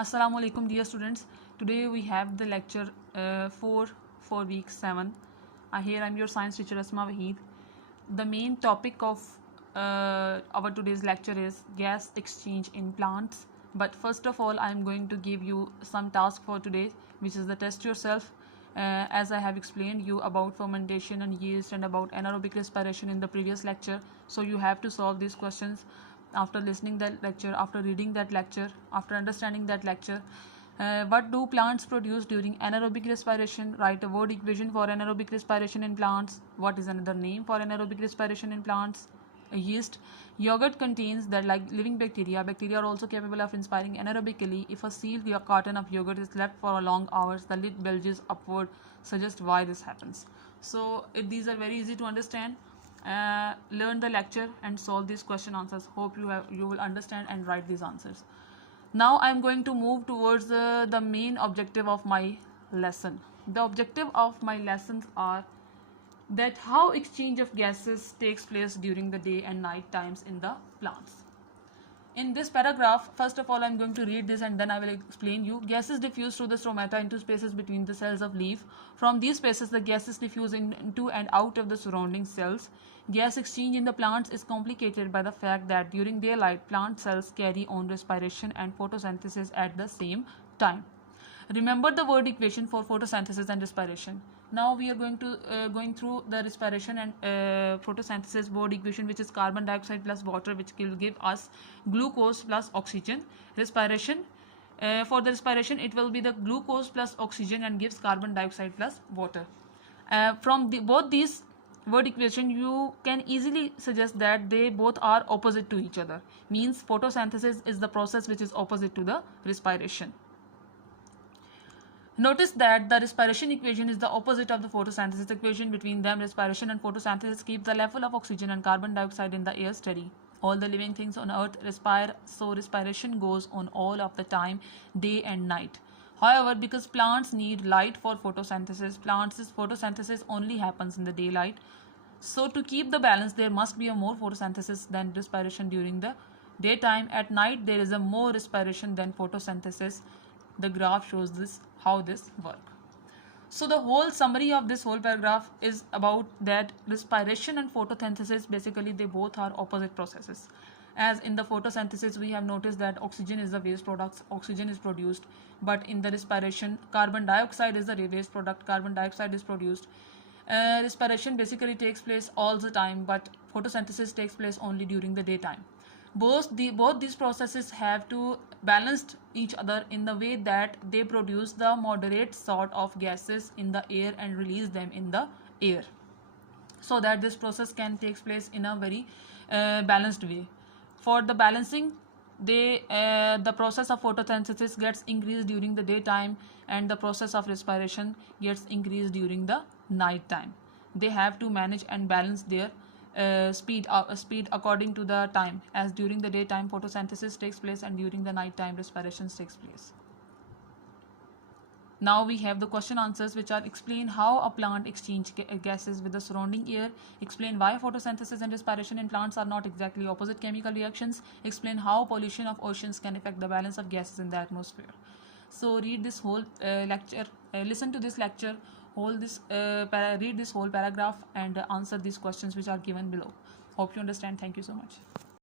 Assalamu alaikum dear students. Today we have the lecture 4 for week 7. Here I'm your science teacher Asma Waheed. The main topic of our today's lecture is gas exchange in plants. But first of all, I'm going to give you some task for today, which is the test yourself. As I have explained you about fermentation and yeast and about anaerobic respiration in the previous lecture, so you have to solve these questions after listening that lecture, after reading that lecture, after understanding that lecture. What do plants produce during anaerobic respiration? Write a word equation for anaerobic respiration in plants. What is another name for anaerobic respiration in plants? Yeast. Yogurt contains that, like living bacteria. Bacteria are also capable of inspiring anaerobically. If a sealed carton of yogurt is left for long hours, the lid bulges upward. Suggest why this happens. So these are very easy to understand. Learn the lecture and solve these question answers. Hope you will understand and write these answers. Now I am going to move towards the main objective of my lesson. The objective of my lessons are that how exchange of gases takes place during the day and night times in the plants. In this paragraph, first of all, I am going to read this and then I will explain you. Gases diffuse through the stomata into spaces between the cells of leaf. From these spaces, the gases diffuse into and out of the surrounding cells. Gas exchange in the plants is complicated by the fact that during daylight, plant cells carry on respiration and photosynthesis at the same time. Remember the word equation for photosynthesis and respiration. Now we are going through the respiration and photosynthesis word equation, which is carbon dioxide plus water, which will give us glucose plus oxygen. Respiration, for the respiration it will be the glucose plus oxygen and gives carbon dioxide plus water. From both these word equation, you can easily suggest that they both are opposite to each other. Means photosynthesis is the process which is opposite to the respiration. Notice that the respiration equation is the opposite of the photosynthesis equation. Between them, respiration and photosynthesis keep the level of oxygen and carbon dioxide in the air steady. All the living things on earth respire, so respiration goes on all of the time, day and night. However, because plants need light for photosynthesis, photosynthesis only happens in the daylight. So to keep the balance, there must be a more photosynthesis than respiration during the daytime. At night, there is a more respiration than photosynthesis. The graph shows this, how this works. So the whole summary of this whole paragraph is about that respiration and photosynthesis, basically they both are opposite processes. As in the photosynthesis, we have noticed that oxygen is the waste product, oxygen is produced, but in the respiration, carbon dioxide is the waste product, carbon dioxide is produced. Respiration basically takes place all the time, but photosynthesis takes place only during the daytime. Both these processes have to balance each other in the way that they produce the moderate sort of gases in the air and release them in the air, so that this process can take place in a very balanced way. For the balancing, the process of photosynthesis gets increased during the daytime and the process of respiration gets increased during the night time. They have to manage and balance their speed according to the time, as during the daytime photosynthesis takes place and during the night time respiration takes place. Now we have the question answers, which are: explain how a plant exchange gases with the surrounding air, explain why photosynthesis and respiration in plants are not exactly opposite chemical reactions, explain how pollution of oceans can affect the balance of gases in the atmosphere. So read this whole lecture, listen to this lecture, read this whole paragraph and answer these questions which are given below. Hope you understand. Thank you so much.